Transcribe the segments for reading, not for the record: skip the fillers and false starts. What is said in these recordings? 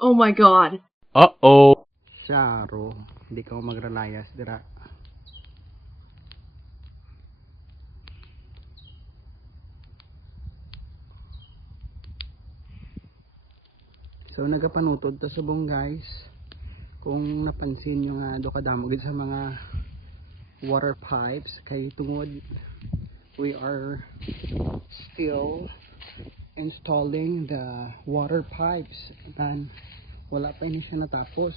Oh my god. Uh-oh. Saro, hindi ka magralayas dira. So nagapanutod ta subong guys. Kung napansin nyo nga do kadamog sa mga water pipes kay tungod we are still installing the water pipes and wala pa ini siya natapos.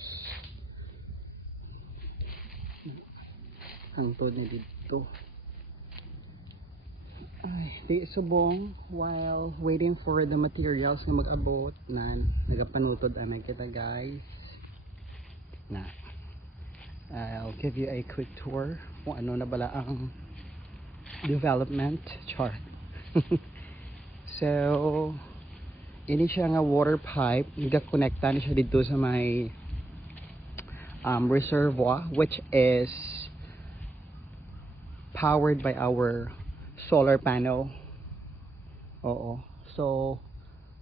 Ang tod ni dito. Ay, di subong while waiting for the materials na mag-abot na nagapanutod anay kita guys. Na I'll give you a quick tour kung ano na bala ang development chart. So ini siya nga water pipe, nagakonekta na siya dito sa may reservoir which is powered by our solar panel. Oo. So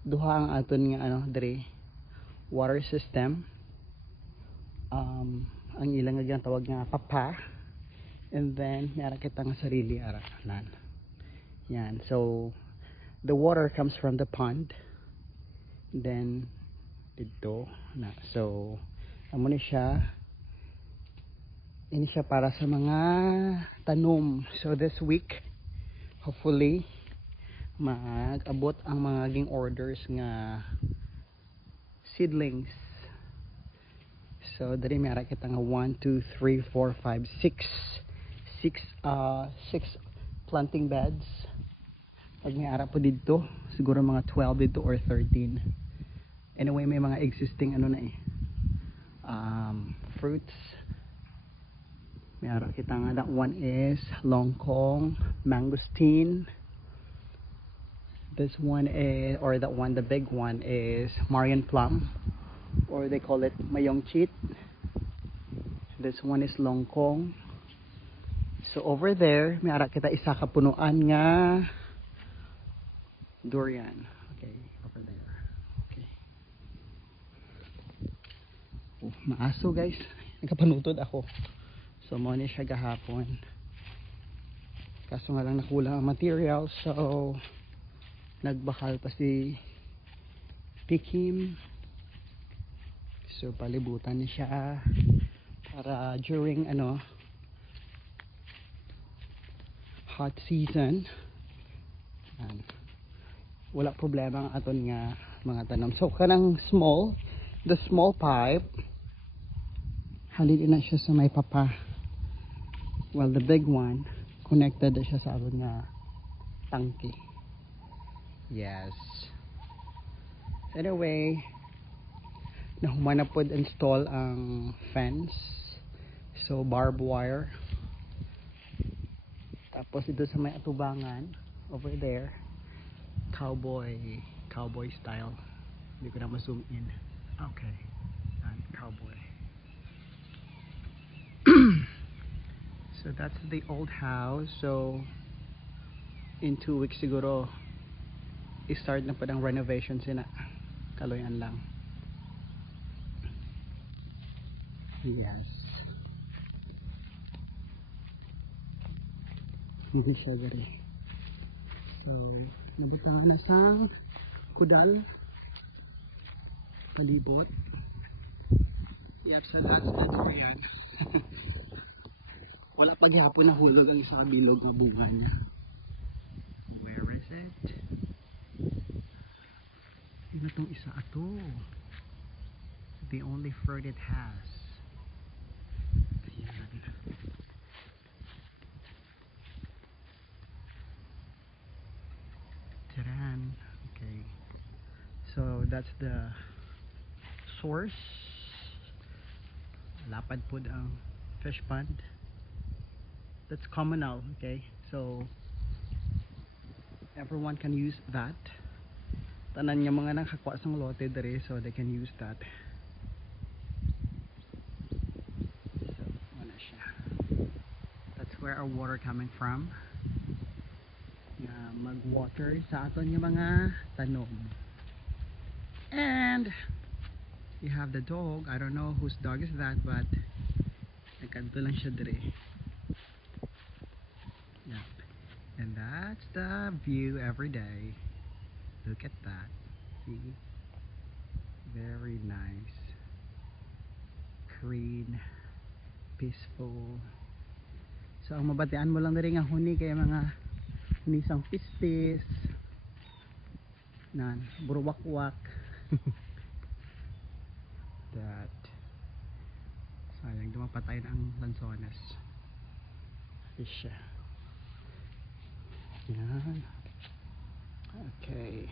duha ang aton nga dire water system. Ang ilang nga tawag nga papa, and then meron kita nga sarili ara nan. Yan. So the water comes from the pond, then dito na. So amo ni siya, ini siya para sa mga tanom. So this week hopefully mag-abot ang mga ging orders nga seedlings. So dali meron kita nga 1, 2, 3, 4, 5, 6 planting beds. Pag may ara po dito siguro mga 12 dito or 13. Anyway, may mga existing ano na fruits. May ara kita nga, that one is longkong, mangosteen. This one is, or that one, the big one is Marian plum, or they call it mayong chit. This one is longkong. So over there may ara kita isa ka punuan nga durian. Okay, over there. Okay. Oh, maaso guys, nagkapanutod ako. So mo ni siya gahapon. Kaso nga lang nakulang ang material, so nagbakal pa si Pikim. So palibutan ni siya para during hot season wala problema ang aton nga mga tanom. So kanang the small pipe halili na siya sa may papa, while the big one connected na siya sa aton nga tangke. Yes. Anyway, nahumana po install ang fence, so barbed wire. Tapos dito sa may atubangan over there, cowboy style. Hindi ko na ma-zoom in. Okay, and cowboy. So that's the old house. So in 2 weeks siguro i-start na pa ng renovation sina. Kaloyan lang. Yes. Hindi siya gari. So nabitahan na sa kudang palibot. Yep, so that's for yan. Wala pa gihapon na hulog ang isang bilog na bunga niya. Where is it? Ano itong isa ato? The only fruit it has. Ayan. Taran. Okay. So that's the source. Lapad po ang fish pond. That's communal, okay? So everyone can use that. Tanan nga mga nakakwa sang lote dere, so they can use that. So wala siya. That's where our water coming from. Mag-water sa aton nga mga tanom. And You have the dog. I don't know whose dog is that, but nagkanto lang siya dire. Yeah. And that's the view every day. Look at that. See? Very nice. Green. Peaceful. So ang mabatian mo lang rin ang huni kay mga hunisang pispis. Nan, burwakwak. That. Sayang dumapatay na ang lansones. Fish siya. Yan. Okay.